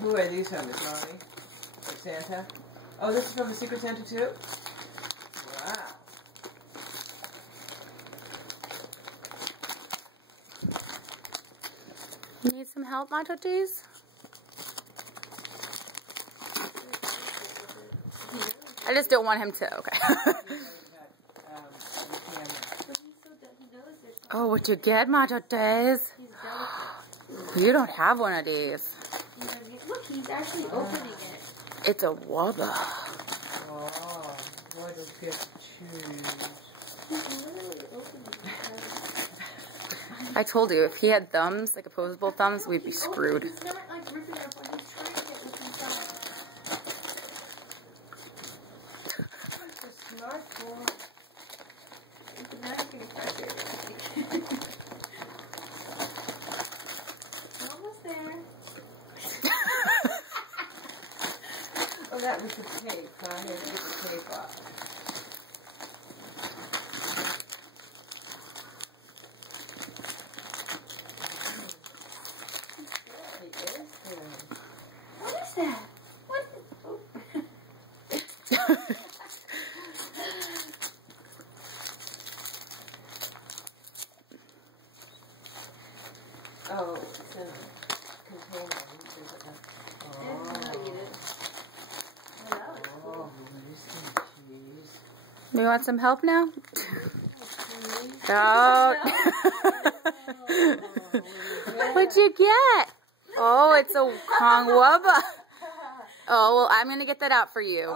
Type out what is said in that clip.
Who are these from? Is Mommy? Or Santa? Oh, this is from the Secret Santa too? Wow. Need some help, my tooties? I just don't want him to. Okay. Oh, what'd you get, my tooties? You don't have one of these. Look, he's actually opening it. It's a wubba. Oh, what a gift to choose. He's literally opening it. I told you, if he had thumbs, like opposable thumbs, we'd be screwed. He's not like ripping it apart. He's trying to get what's inside. It's a smart boy. But now he's gonna crack it. Almost there. Oh, that was the tape. So I had to get the tape off. What is that? What? Oh. Oh, it's in a container. You want some help now? Oh. What'd you get? Oh, it's a Kong Wubba. Oh, well, I'm going to get that out for you.